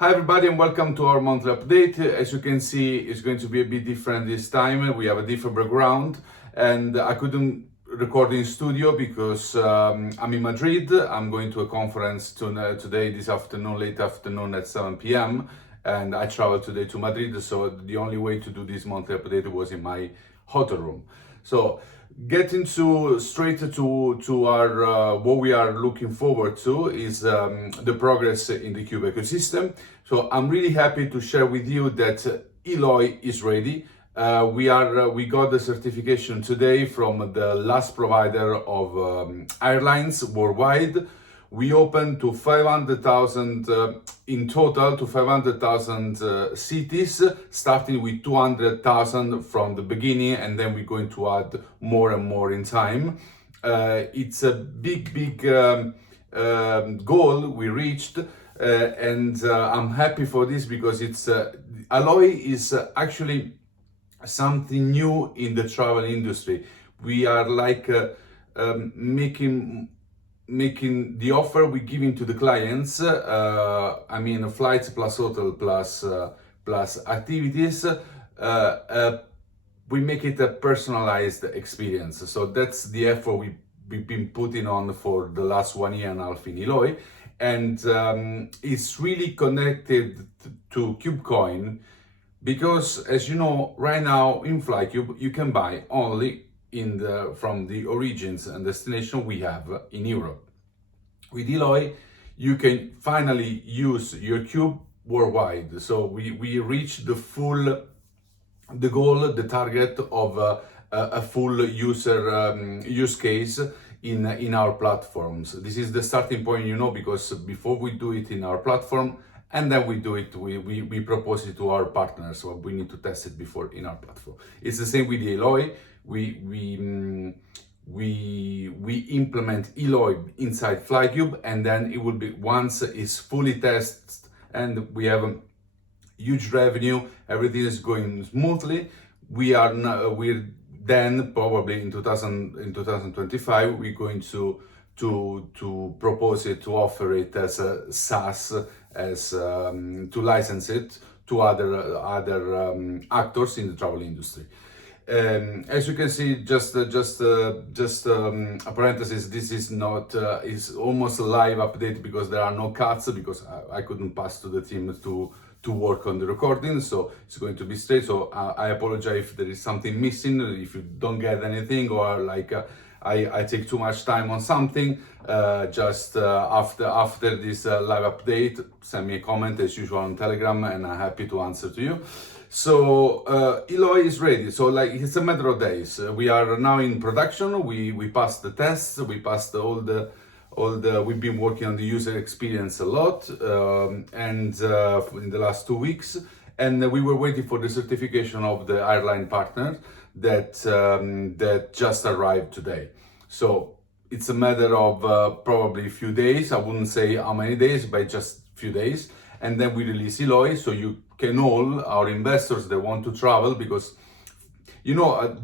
Hi everybody and welcome to our monthly update. As you can see, it's going to be a bit different this time. We have a different background and I couldn't record in studio because I'm in Madrid. I'm going to a conference today, this afternoon, late afternoon at 7 p.m. and I traveled today to Madrid, so the only way to do this monthly update was in my hotel room. So getting straight to our what we are looking forward to is the progress in the Cube ecosystem. So I'm really happy to share with you that Aloy is ready. We got the certification today from the last provider of airlines worldwide. We opened to 500,000 in total, to 500,000 cities, starting with 200,000 from the beginning, and then we're going to add more and more in time. It's a big goal we reached, and I'm happy for this because it's Aloy is actually something new in the travel industry. We are like making the offer we're giving to the clients, flights plus hotel plus activities, we make it a personalized experience. So that's the effort we've been putting on for the last 1 year and a half in Aloy, and it's really connected to KubeCoin because, as you know, right now in FlyCube you can buy only from the origins and destination we have in Europe. With Aloy, you can finally use your cube worldwide. So we reached the goal, the target of a full use case in our platforms. This is the starting point, because before we do it in our platform, and then we do it, we propose it to our partners, so we need to test it before in our platform. It's the same with the Aloy. We implement Aloy inside FlyCube, and then it will be, once it's fully tested and we have a huge revenue, everything is going smoothly, we're then probably in 2025 we're going to propose it, to offer it as a SaaS, to license it to other actors in the travel industry. As you can see, just a parenthesis, this is not, is almost a live update because there are no cuts, because I couldn't pass to the team to work on the recording, so it's going to be straight. So I apologize if there is something missing, if you don't get anything, or like I take too much time on something. After this live update, send me a comment as usual on Telegram, and I'm happy to answer to you. So Aloy is ready. So like, it's a matter of days. We are now in production. We passed the tests. We passed all the. We've been working on the user experience a lot, and in the last 2 weeks, and we were waiting for the certification of the airline partner that just arrived today. So it's a matter of probably a few days. I wouldn't say how many days, but just a few days, and then we release Aloy, so you can, all our investors that want to travel, because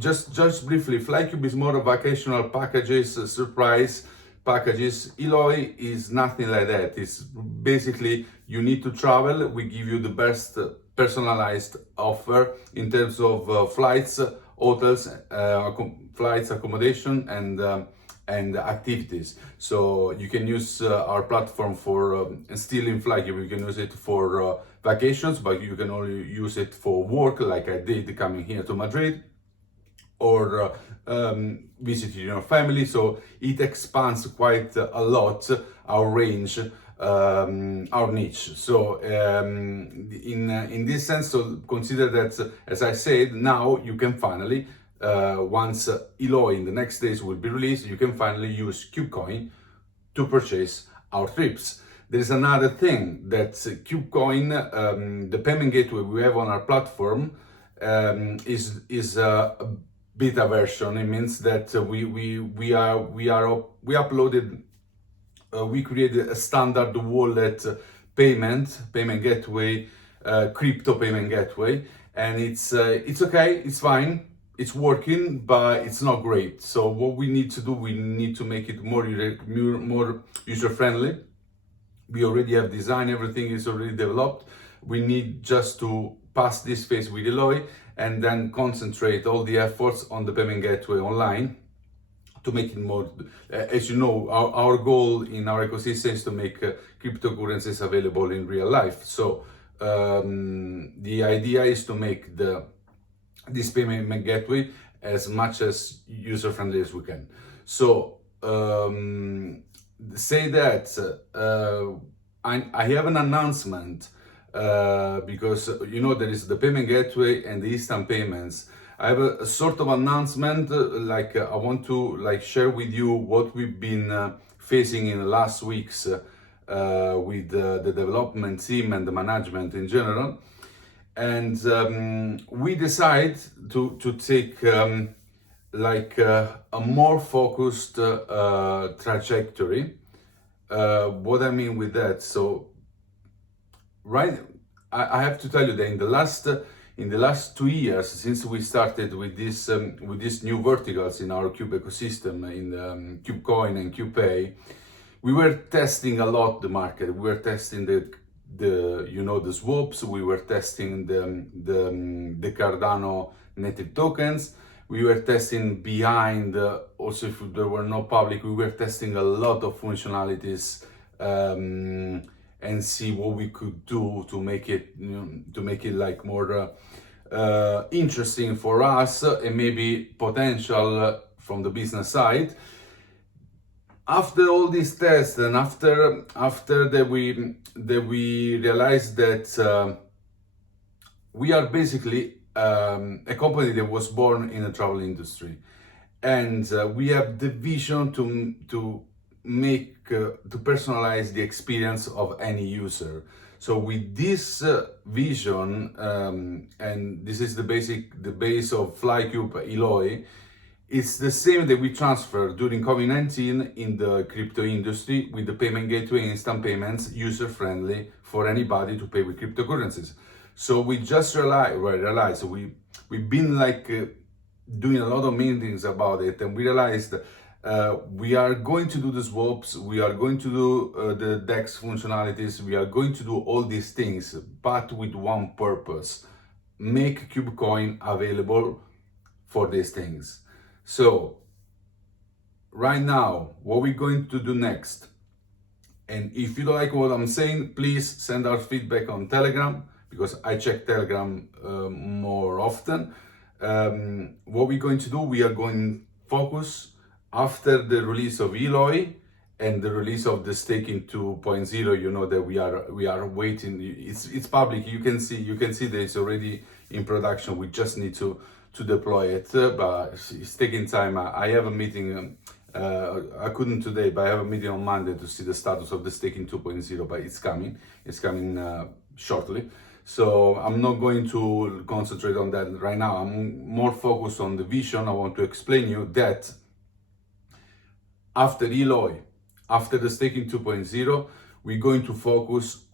just briefly, FlyCube is more of vacational packages, surprise packages. Aloy is nothing like that. It's basically, you need to travel, we give you the best personalized offer in terms of flights, hotels, flights, accommodation, and activities. So you can use our platform for still in FlyCube. You can use it for vacations, but you can only use it for work, like I did coming here to Madrid, or visiting your family. So it expands quite a lot our range, our niche. So in this sense, so consider that, as I said, now you can finally, once Aloy in the next days will be released, you can finally use KubeCoin to purchase our trips. There's another thing, that KubeCoin, the payment gateway we have on our platform, is a beta version. It means that we created a standard wallet payment gateway, crypto payment gateway, and it's okay, it's fine, it's working, but it's not great. So what we need to do, we need to make it more user friendly. We already have design, everything is already developed. We need just to pass this phase with Aloy and then concentrate all the efforts on the payment gateway online to make it more, as you know, our goal in our ecosystem is to make cryptocurrencies available in real life. So the idea is to make this payment gateway as much as user friendly as we can. So say that I have an announcement because you know there is the payment gateway and the instant payments. I have a sort of announcement, I want to share with you what we've been facing in the last weeks with the development team and the management in general. And we decide to take a more focused trajectory. What I mean with that, so I have to tell you that in the last 2 years since we started with these new verticals in our Cube ecosystem, in KubeCoin and KubePay, we were testing a lot the market. We were testing the swaps. We were testing the Cardano native tokens. We were testing behind, also if there were no public, we were testing a lot of functionalities and see what we could do to make it, like more interesting for us and maybe potential from the business side. After all these tests and after that we realized that we are basically a company that was born in the travel industry, and we have the vision to make to personalize the experience of any user. So with this vision, and this is the base of FlyCube Aloy, it's the same that we transferred during COVID-19 in the crypto industry with the payment gateway and instant payments, user-friendly for anybody to pay with cryptocurrencies. So we just realized we've been doing a lot of meetings about it, and we realized we are going to do the swaps, we are going to do the DEX functionalities, we are going to do all these things, but with one purpose: make KubeCoin available for these things. So right now, what we're going to do next, and if you don't like what I'm saying, please send our feedback on Telegram, because I check Telegram more often. What we're going to do, we are going to focus after the release of Aloy and the release of the staking 2.0. You know that we are waiting. It's public. You can see that it's already in production. We just need to deploy it, but it's taking time. I have a meeting. I couldn't today, but I have a meeting on Monday to see the status of the staking 2.0. But it's coming. It's coming shortly. So I'm not going to concentrate on that right now. I'm more focused on the vision. I want to explain you that after Aloy, after the staking 2.0, we're going to focus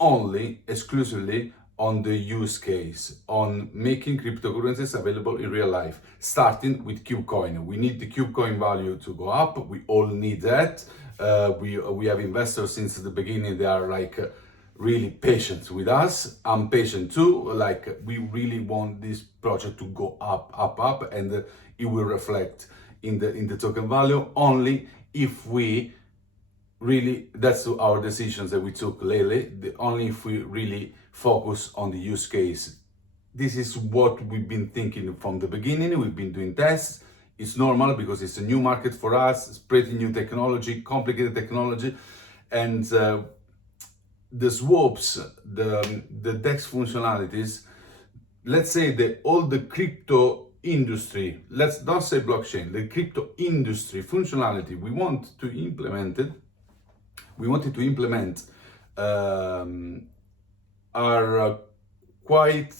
exclusively on the use case, on making cryptocurrencies available in real life, starting with KubeCoin. We need the KubeCoin value to go up. We all need that. We have investors since the beginning. They are really patient with us. I'm patient too. We really want this project to go up, and it will reflect in the token value only if we really, that's our decisions that we took lately, only if we really focus on the use case. This is what we've been thinking from the beginning. We've been doing tests. It's normal because it's a new market for us. It's pretty new technology, complicated technology, and the swaps, the DEX functionalities, let's say all the crypto industry, let's not say blockchain, the crypto industry functionality we want to implement it. We wanted to implement are quite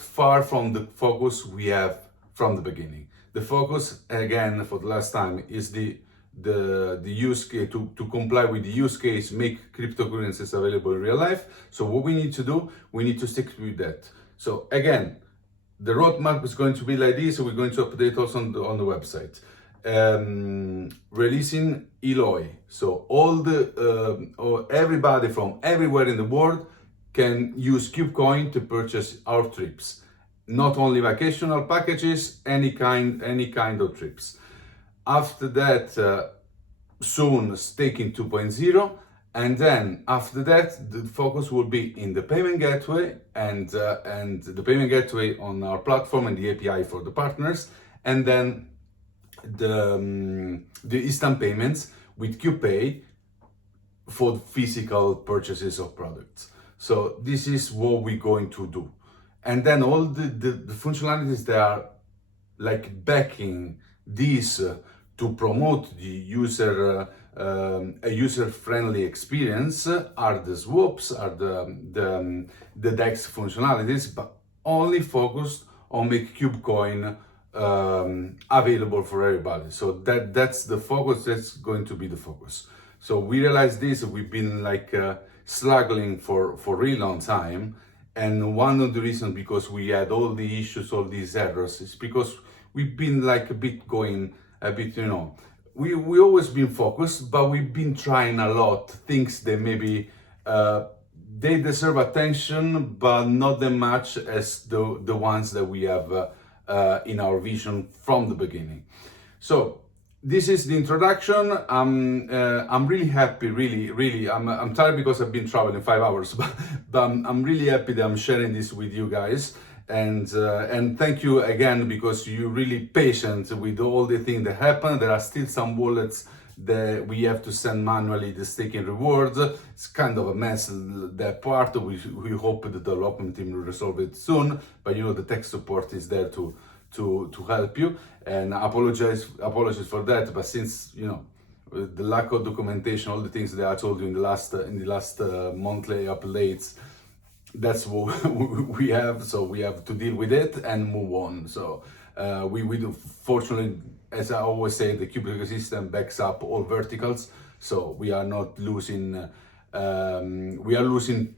far from the focus we have from the beginning. The focus, again, for the last time, is the use case, to comply with the use case, make cryptocurrencies available in real life. So what we need to do, we need to stick with that. So again, the roadmap is going to be like this. So we're going to update also on the website. releasing Aloy. So all or everybody from everywhere in the world can use KubeCoin to purchase our trips. Not only vacational packages, any kind of trips. After that, soon staking 2.0, and then after that the focus will be in the payment gateway and the payment gateway on our platform and the API for the partners, and then the instant payments with QPay for physical purchases of products. So this is what we're going to do, and then all the functionalities that are like backing this to promote the user a user-friendly experience are the swaps, are the DEX functionalities, but only focused on make KubeCoin available for everybody. So that's the focus. That's going to be the focus. So we realized this. We've been like struggling for a really long time, and one of the reasons because we had all the issues, all these errors, is because we've been like a bit, you know, we always been focused, but we've been trying a lot things that maybe they deserve attention, but not that much as the ones that we have in our vision from the beginning. So this is the introduction. I'm really happy, really. I'm tired because I've been traveling 5 hours, but I'm really happy that I'm sharing this with you guys. And thank you again, because you're really patient with all the things that happen. There are still some wallets that we have to send manually the staking rewards. It's kind of a mess, that part. We hope the development team will resolve it soon, but you know, the tech support is there to help you, and apologize for that. But since, you know, the lack of documentation, all the things that I told you in the last monthly updates, that's what we have. So we have to deal with it and move on. So we do, fortunately, as I always say, the Cube ecosystem backs up all verticals. So we are not losing, we are losing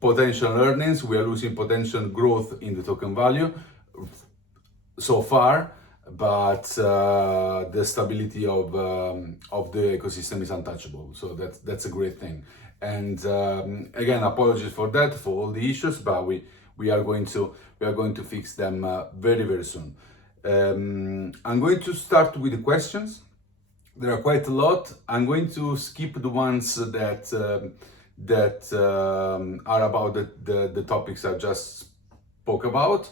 potential earnings, we are losing potential growth in the token value so far, but the stability of the ecosystem is untouchable. So that's a great thing. And again, apologies for that, for all the issues, but we are going to fix them very soon. I'm going to start with the questions. There are quite a lot. I'm going to skip the ones that are about the topics I just spoke about.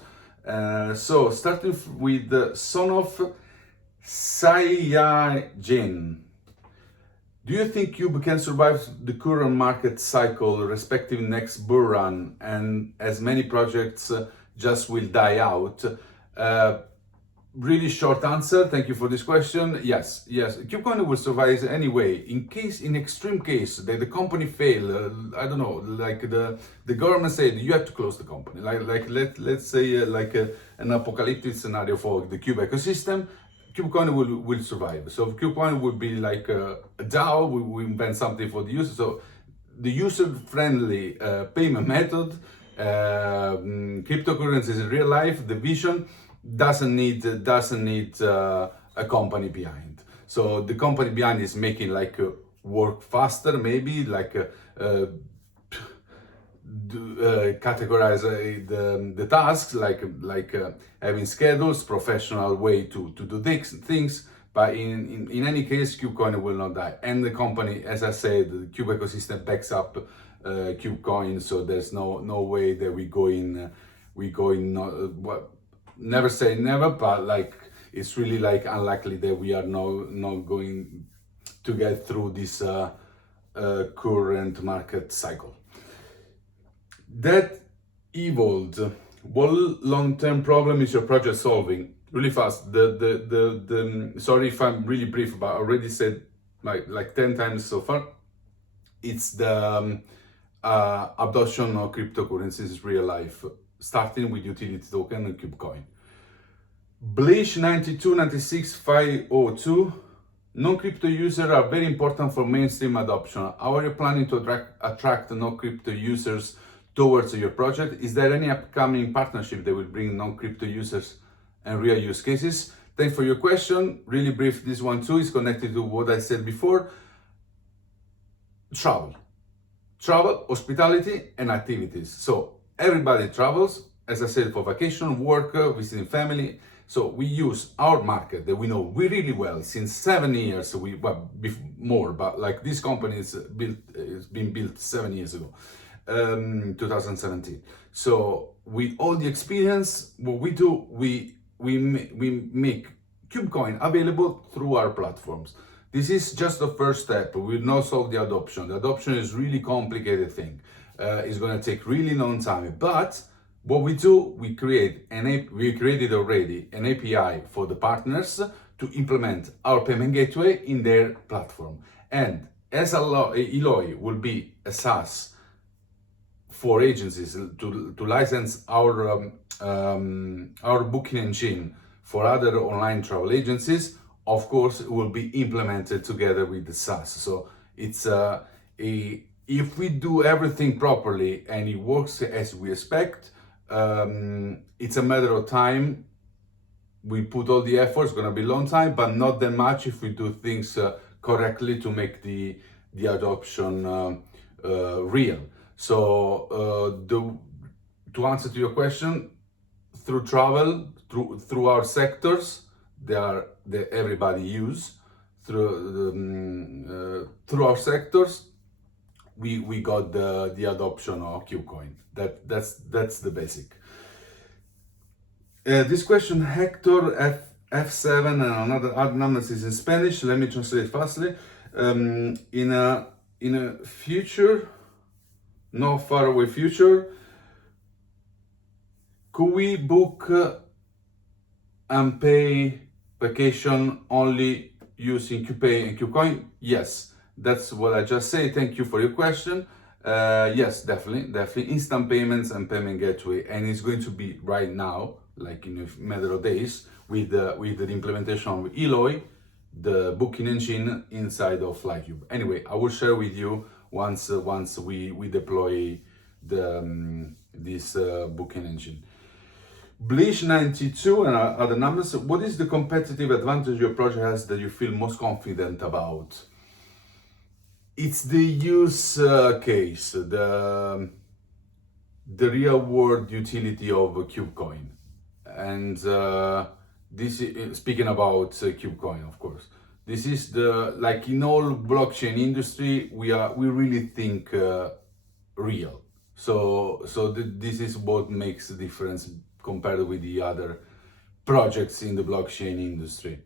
So starting with the son of Sayajin. Do you think Cube can survive the current market cycle, respective next bull run, and as many projects just will die out? Really short answer. Thank you for this question. Yes. KubeCoin will survive anyway. In extreme case that the company fail, I don't know, like the government said you have to close the company. Let's say an apocalyptic scenario for the Cube ecosystem. KubeCoin will survive. So KubeCoin will be like a DAO. We will invent something for the user. So the user-friendly payment method, cryptocurrencies in real life, the vision doesn't need a company behind. So the company behind is making like work faster, maybe like categorize the tasks, like having schedules, professional way to do things. But in any case, KubeCoin will not die. And the company, as I said, the Cube ecosystem backs up KubeCoin, so there's no way that we go in never say never, but like it's really like unlikely that we are not going to get through this current market cycle. That evolved. What long-term problem is your project solving? Really fast. The sorry if I'm really brief, but I already said like 10 times so far. It's the adoption of cryptocurrencies in real life, starting with utility token and KubeCoin. Bleach 9296502. Non-crypto users are very important for mainstream adoption. How are you planning to attract non-crypto users towards your project? Is there any upcoming partnership that will bring non-crypto users and real use cases? Thanks for your question. Really brief, this one too is connected to what I said before. Travel, hospitality, and activities. So everybody travels, as I said, for vacation, work, visiting family. So we use our market that we know really well since 7 years. More, but like this company is it's been built 7 years ago, 2017. So with all the experience, what we do, we make KubeCoin available through our platforms. This is just the first step. We will not solve the adoption. The adoption is really complicated thing. It's going to take really long time. But what we do, we created already an API for the partners to implement our payment gateway in their platform. And as Aloy will be a SaaS for agencies to license our booking engine for other online travel agencies, of course, it will be implemented together with the SaaS. So it's if we do everything properly and it works as we expect, it's a matter of time. We put all the effort, it's gonna be a long time, but not that much if we do things correctly to make the adoption real. So to answer to your question, through travel, through our sectors, that everybody use through our sectors, we got the adoption of KubeCoin. That's the basic. This question, Hector F7 and other numbers is in Spanish. Let me translate fastly. In a future, not far away future, could we book and pay vacation only using QPay and KubeCoin? Yes, that's what I just said. Thank you for your question. Yes, definitely. Instant payments and payment gateway, and it's going to be right now, like in a matter of days, with the implementation of Aloy, the booking engine inside of FlyCube. Anyway, I will share with you once we deploy this booking engine. Bleach 92 and other numbers. What is the competitive advantage your project has that you feel most confident about? It's the use case, the real world utility of KubeCoin, and this is, speaking about KubeCoin, of course. This is like in all blockchain industry, we really think real. So this is what makes the difference compared with the other projects in the blockchain industry.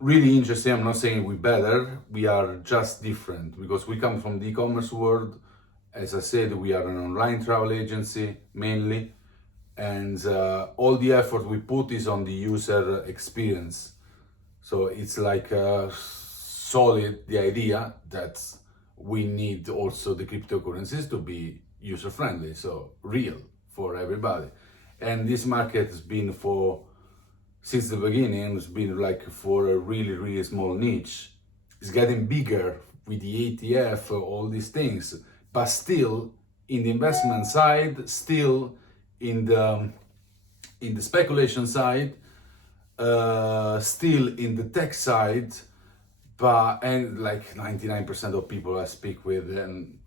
Really interesting. I'm not saying we're better, we are just different because we come from the e-commerce world. As I said, we are an online travel agency mainly, and all the effort we put is on the user experience. So it's like solid, the idea that we need also the cryptocurrencies to be user friendly, so real for everybody. And this market has been since the beginning, it's been like for a really small niche. It's getting bigger with the ETF, all these things, but still in the investment side, still in the speculation side, still in the tech side, and like 99% of people I speak with, and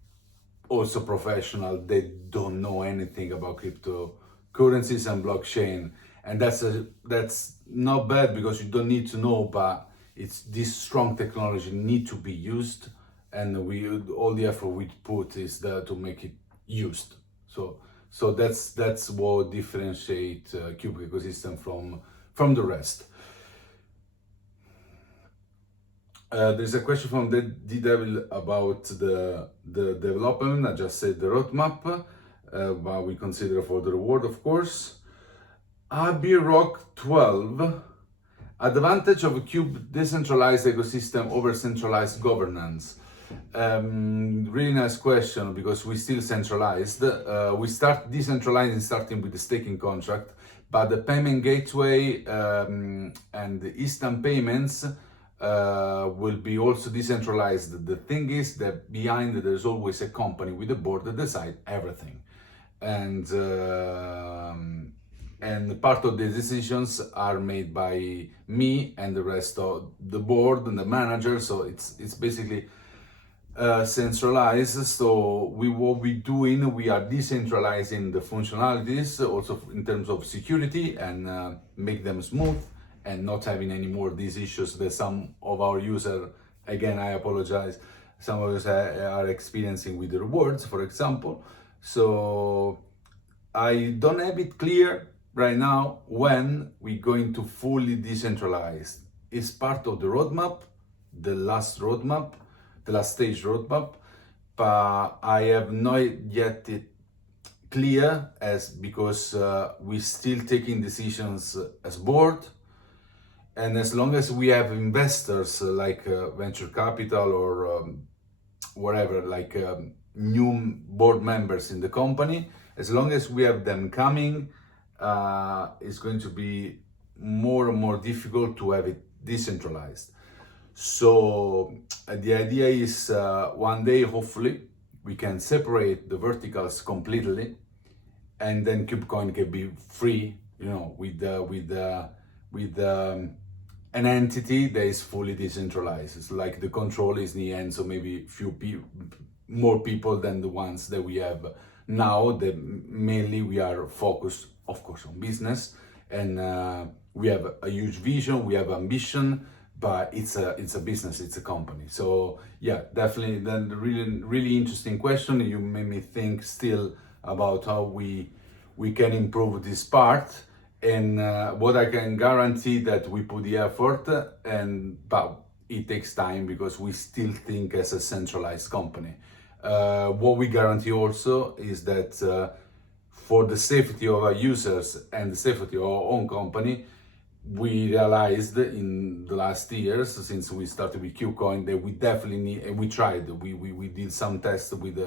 also professional, they don't know anything about cryptocurrencies and blockchain. And that's not bad because you don't need to know, but it's this strong technology need to be used, and all the effort we put is there to make it used. So that's what differentiate Cube ecosystem from the rest. There's a question from the D-Devil about the development. I just said the roadmap, but we consider for the reward, of course. Rock 12, advantage of a Cube decentralized ecosystem over centralized governance. Really nice question, because we still centralized. We start decentralizing, starting with the staking contract, but the payment gateway and the instant payments will be also decentralized. The thing is that behind it, there's always a company with a board that decide everything. And and part of the decisions are made by me and the rest of the board and the manager. So it's basically centralized. So what we're doing, we are decentralizing the functionalities also in terms of security, and make them smooth and not having any more these issues that some of our users, again I apologize, some of us are experiencing with the rewards, for example. So I don't have it clear right now when we're going to fully decentralize. It's part of the roadmap, the last stage roadmap, but I have not yet it clear, as because we're still taking decisions as board, and as long as we have investors like venture capital or whatever, like new board members in the company, as long as we have them coming, it's going to be more and more difficult to have it decentralized. So the idea is one day, hopefully, we can separate the verticals completely, and then KubeCoin can be free, you know, with an entity that is fully decentralized. It's like the control is in the end, so maybe more people than the ones that we have now. That mainly we are focused, of course, on business, and we have a huge vision, we have ambition, but it's a business, it's a company. So yeah, definitely, then the really interesting question. You made me think still about how we can improve this part, and what I can guarantee that we put the effort, but it takes time because we still think as a centralized company. What we guarantee also is that for the safety of our users and the safety of our own company, we realized in the last years, since we started with KubeCoin, that we definitely need, and we tried, we did some tests with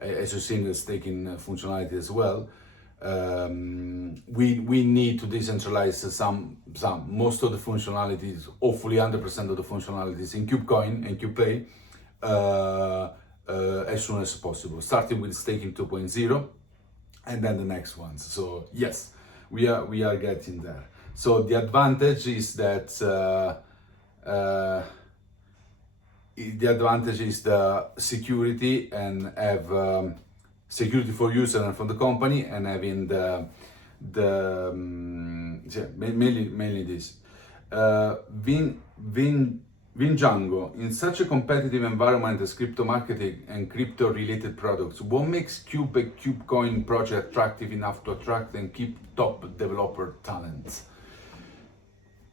as you've seen, the staking functionality as well. We need to decentralize most of the functionalities, hopefully 100% of the functionalities in KubeCoin and KubePay as soon as possible, starting with staking 2.0 and then the next ones. So yes, we are getting there. So the advantage is that the security, and have security for user and for the company, and having mainly this. Vinjango, in such a competitive environment as crypto marketing and crypto related products, what makes KubeCoin project attractive enough to attract and keep top developer talents?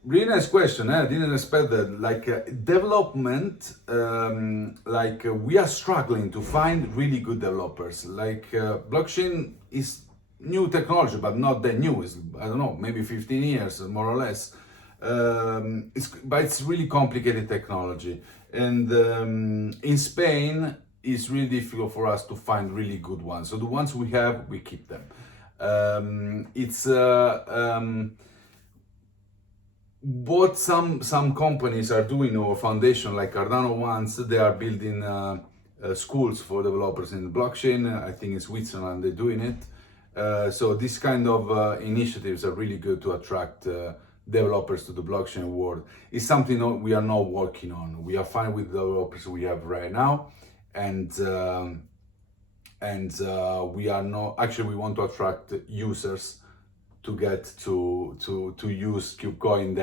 Really nice question. I didn't expect that. Like development, we are struggling to find really good developers. Like blockchain is new technology, but not that new. It's, I don't know, maybe 15 years more or less. But it's really complicated technology, and in Spain it's really difficult for us to find really good ones. So the ones we have, we keep them. What some companies are doing, or foundation like Cardano ones, they are building schools for developers in the blockchain. I think in Switzerland they're doing it. So these kind of initiatives are really good to attract developers to the blockchain world. It's something we are not working on. We are fine with the developers we have right now, and we are not, actually we want to attract users to get to use KubeCoin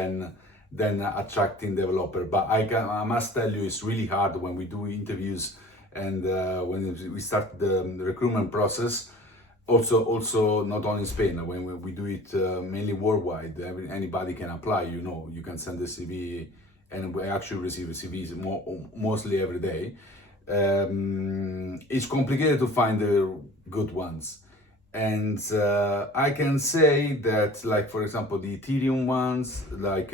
than attracting developer. But I must tell you, it's really hard when we do interviews and when we start the recruitment process. Also not only in Spain, when we do it mainly worldwide, anybody can apply. You know, you can send a CV, and we actually receive CVs mostly every day. It's complicated to find the good ones, and I can say that, like for example, the Ethereum ones, like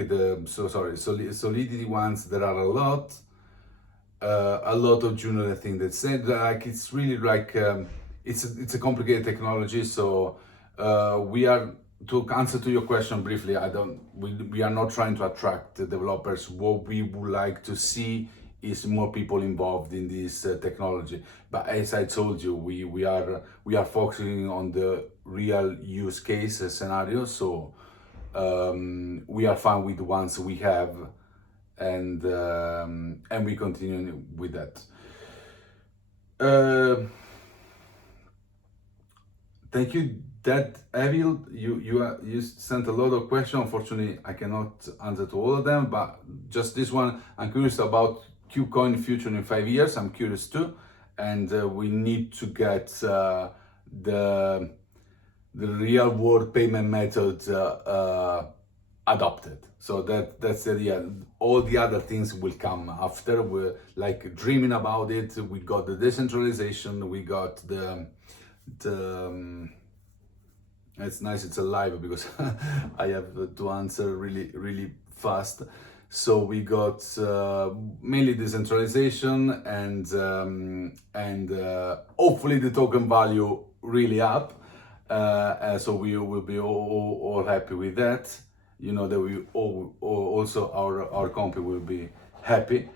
Solidity ones, there are a lot of junior things that say like it's really like. It's a complicated technology, so we are, to answer to your question briefly, we are not trying to attract the developers. What we would like to see is more people involved in this technology. But as I told you, we are focusing on the real use case scenario. So we are fine with the ones we have, and we continue with that. Thank you, that Evil. You sent a lot of questions. Unfortunately, I cannot answer to all of them, but just this one. I'm curious about KubeCoin future in 5 years. I'm curious too, and we need to get the real world payment method adopted. So that's the idea. All the other things will come after. We're like dreaming about it. We got the decentralization. We got the it's nice it's alive because I have to answer really fast. So we got mainly decentralization and hopefully the token value really up. So we will be all happy with that. You know that we also our company will be happy.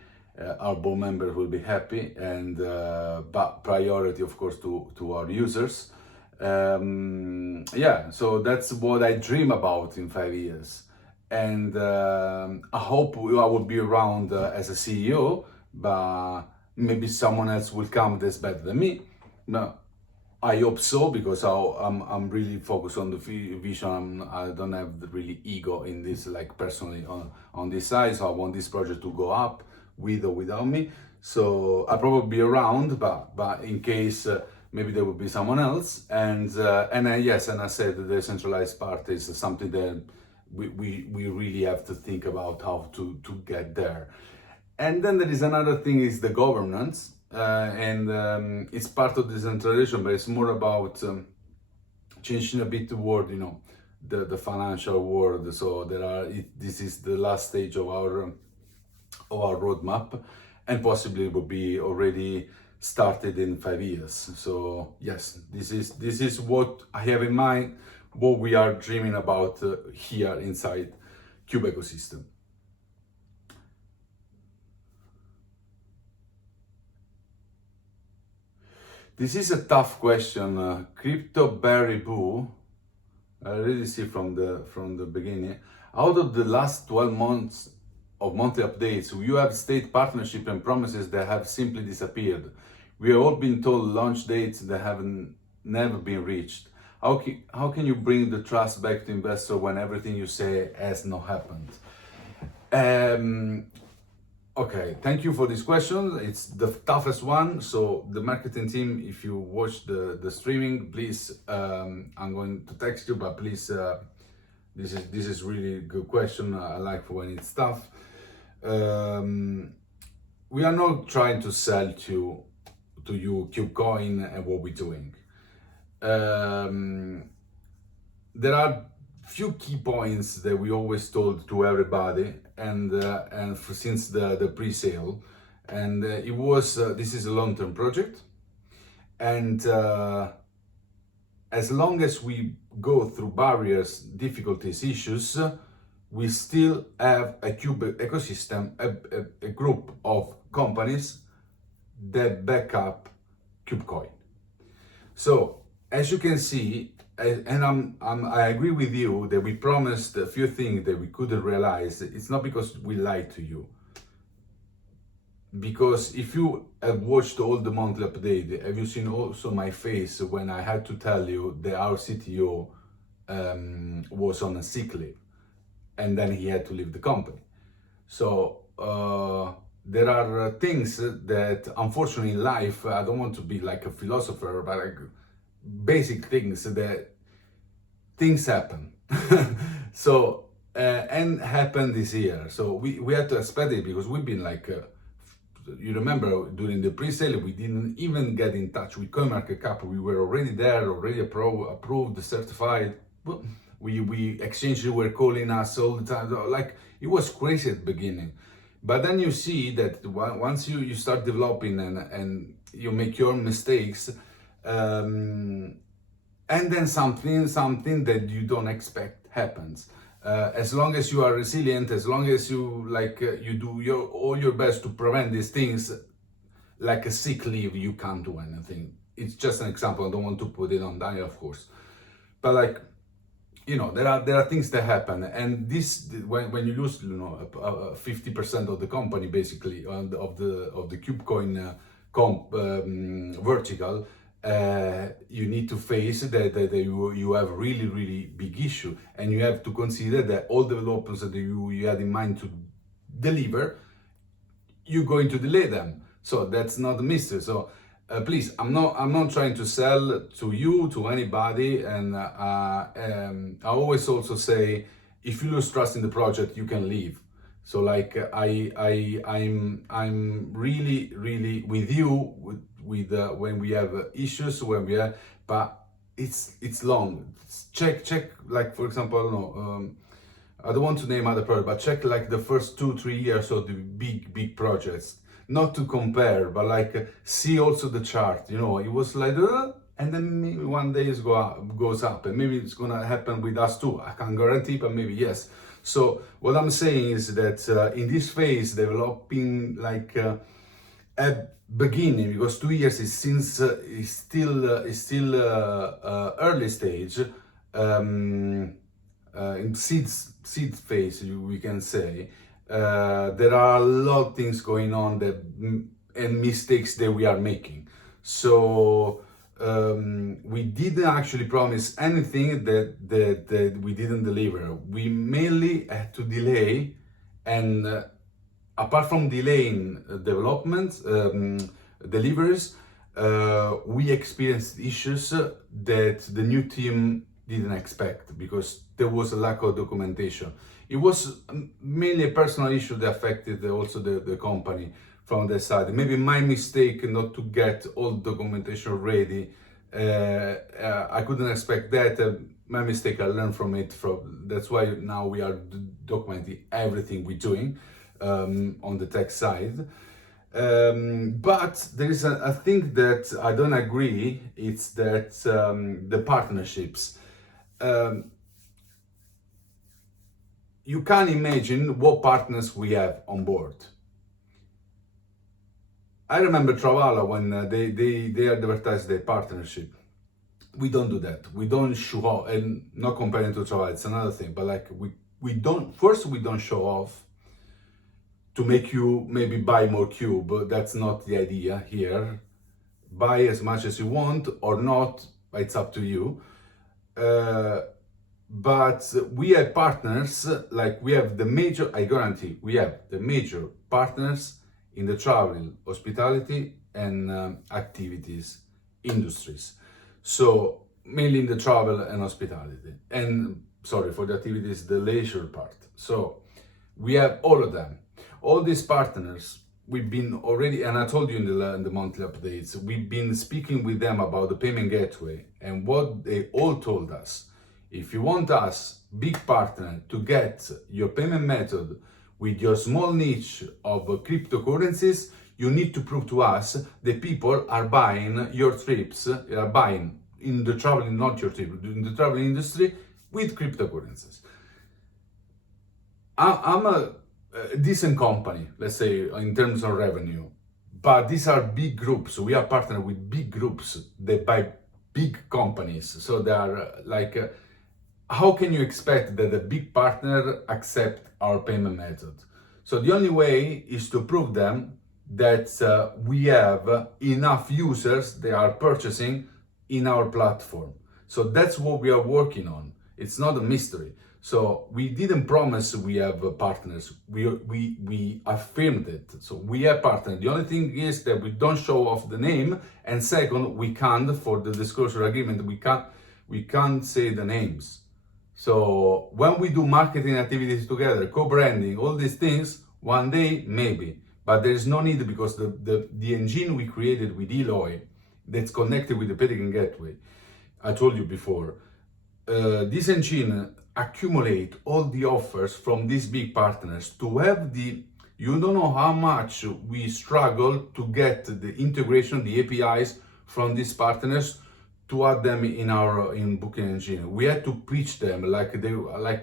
Our board members will be happy, and but priority, of course, to our users. Yeah, so that's what I dream about in 5 years, and I hope I will be around as a CEO, but maybe someone else will come that's better than me. No, I hope so, because I'm really focused on the vision. I don't have the really ego in this, like personally on this side. So I want this project to go up with or without me. So I'll probably be around, but in case maybe there will be someone else. And yes, and I said the decentralized part is something that we really have to think about how to get there. And then there is another thing, is the governance. It's part of decentralization, but it's more about changing a bit the world, you know, the financial world. So this is the last stage of our roadmap, and possibly it will be already started in 5 years. So yes, this is what I have in mind, what we are dreaming about here inside Cube ecosystem. This is a tough question. Crypto Berry Boo, I really see from the beginning. Out of the last 12 months of monthly updates, you have state partnership and promises that have simply disappeared. We have all been told launch dates that haven't never been reached. How can you bring the trust back to investor when everything you say has not happened? Okay, thank you for this question. It's the toughest one. So the marketing team, if you watch the streaming, please, I'm going to text you, but please, this is really good question. I like when it's tough. We are not trying to sell to you KubeCoin and what we're doing. There are few key points that we always told to everybody, and since the pre-sale, and it was this is a long-term project, and as long as we go through barriers, difficulties, issues, we still have a Cube ecosystem, a group of companies that back up KubeCoin. So as you can see, and I agree with you that we promised a few things that we couldn't realize. It's not because we lied to you. Because if you have watched all the monthly update, have you seen also my face when I had to tell you that our CTO was on a sick leave, and then he had to leave the company. So there are things that, unfortunately, in life, I don't want to be like a philosopher, but like basic things that things happen. So and happened this year. So we had to expect it, because we've been like you remember during the pre-sale we didn't even get in touch with CoinMarketCap. We were already there, already approved, certified. We exchanged, were calling us all the time. Like, it was crazy at the beginning. But then you see that once you start developing and you make your mistakes, and then something that you don't expect happens. As long as you are resilient, as long as you you do all your best to prevent these things, like a sick leave, you can't do anything. It's just an example. I don't want to put it on Daniel, of course, but like, you know, there are things that happen, and this when you lose, you know, 50% of the company basically of the KubeCoin vertical, you need to face that you have a really big issue, and you have to consider that all developments that you had in mind to deliver, you're going to delay them. So that's not a mystery. So please, I'm not trying to sell to you, to anybody, and I always also say, if you lose trust in the project, you can leave. So like I'm really with you with when we have issues, when we have, but it's long. Check like, for example, no, I don't want to name other projects, but check like the first 2-3 years of the big projects. Not to compare, but like see also the chart. You know, it was like, and then maybe one day it goes up, and maybe it's gonna happen with us too. I can't guarantee, but maybe yes. So what I'm saying is that in this phase, developing like a beginning, because 2 years is still early stage, in seed phase, we can say. There are a lot of things going on and mistakes that we are making. So we didn't actually promise anything that we didn't deliver. We mainly had to delay, and apart from delaying development deliveries, we experienced issues that the new team didn't expect, because there was a lack of documentation. It was mainly a personal issue that affected also the company from their side. Maybe my mistake not to get all the documentation ready. I couldn't expect that. My mistake, I learned from it. That's why now we are documenting everything we're doing on the tech side. But there is a thing that I don't agree. It's that the partnerships. You can imagine what partners we have on board. I remember Travala when they advertised their partnership. We don't do that. We don't show off, and not comparing to Travala, it's another thing. But like we don't show off to make you maybe buy more cube. That's not the idea here. Buy as much as you want or not, it's up to you. But we have partners, like we have the major, I guarantee, we have the major partners in the travel, hospitality, and activities industries. So mainly in the travel and hospitality, and sorry for the activities, the leisure part. So we have all of them. All these partners, we've been already, and I told you in the monthly updates, we've been speaking with them about the payment gateway, and what they all told us. If you want us, big partner, to get your payment method with your small niche of cryptocurrencies, you need to prove to us that people are buying your trips, are buying in the traveling, not your trip, in the travel industry with cryptocurrencies. I'm a decent company, let's say, in terms of revenue, but these are big groups. We are partnered with big groups that buy big companies. So they are like, how can you expect that a big partner accept our payment method? So the only way is to prove them that we have enough users that are purchasing in our platform. So that's what we are working on. It's not a mystery. So we didn't promise we have partners. We affirmed it. So we have partners. The only thing is that we don't show off the name, and second, we can't, for the disclosure agreement, we can't say the names. So when we do marketing activities together, co-branding, all these things, one day maybe, but there is no need, because the engine we created with Aloy that's connected with the payment gateway, I told you before, this engine accumulate all the offers from these big partners to have you don't know how much we struggle to get the integration, the APIs from these partners to add them in our booking engine. We had to pitch them like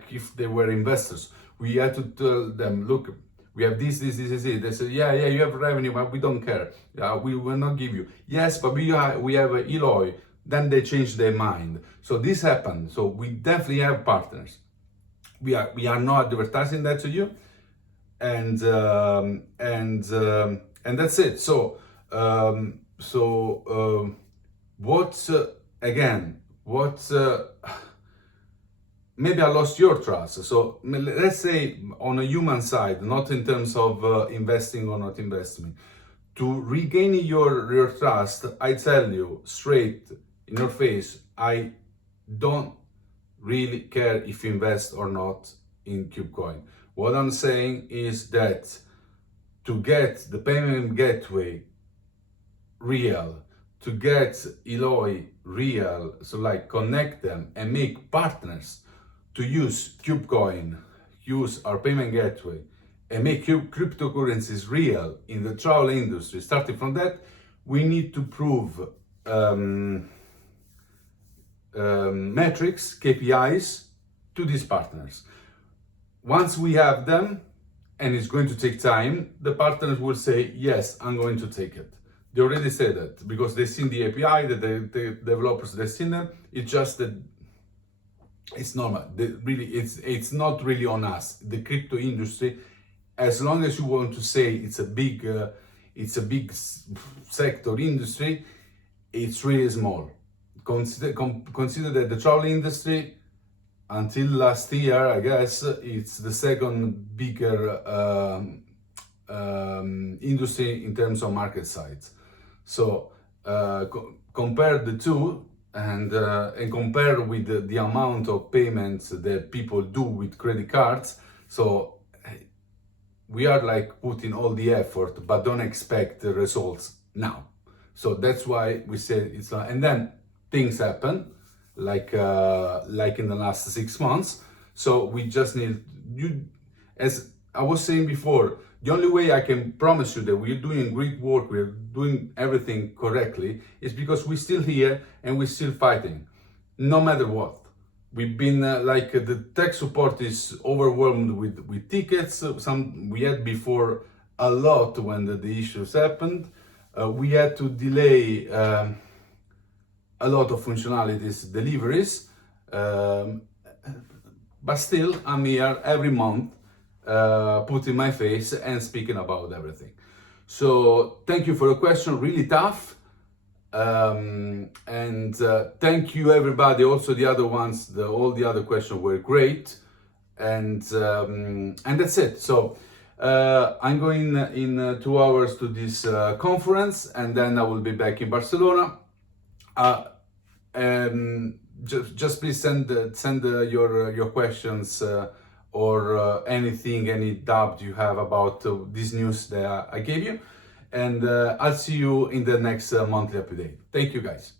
if they were investors. We had to tell them, look, we have this. They said, yeah, you have revenue, but we don't care. We will not give you. Yes, but we have Aloy. Then they changed their mind. So this happened. So we definitely have partners. We are not advertising that to you, and that's it. So maybe I lost your trust. So let's say on a human side, not in terms of investing or not investing. To regain your trust, I tell you straight in your face, I don't really care if you invest or not in KubeCoin. What I'm saying is that to get the payment gateway real, to get Aloy real, so like connect them and make partners to use KubeCoin, use our payment gateway, and make cryptocurrencies real in the travel industry. Starting from that, we need to prove metrics, KPIs to these partners. Once we have them, and it's going to take time, the partners will say, yes, I'm going to take it. They already said that because they've seen the API, the developers, they've seen them. It's just that it's normal. It's not really on us. The crypto industry, as long as you want to say it's a big sector industry, it's really small. Consider that the travel industry, until last year, I guess, it's the second bigger industry in terms of market size. So compare the two and compare with the amount of payments that people do with credit cards. So we are like putting all the effort, but don't expect the results now. So that's why we said it's not. And then things happen, like in the last 6 months. So we just need you. As I was saying before, the only way I can promise you that we're doing great work, we're doing everything correctly, is because we're still here and we're still fighting, no matter what. We've been the tech support is overwhelmed with tickets. We had before a lot when the issues happened. We had to delay a lot of functionalities, deliveries, but still I'm here every month, putting my face and speaking about everything. So thank you for the question, really tough. Thank you everybody. Also the other ones, all the other questions were great, and that's it. So I'm going in 2 hours to this conference, and then I will be back in Barcelona. Just please send your questions or anything, any doubt you have about this news that I gave you. And I'll see you in the next monthly update. Thank you guys.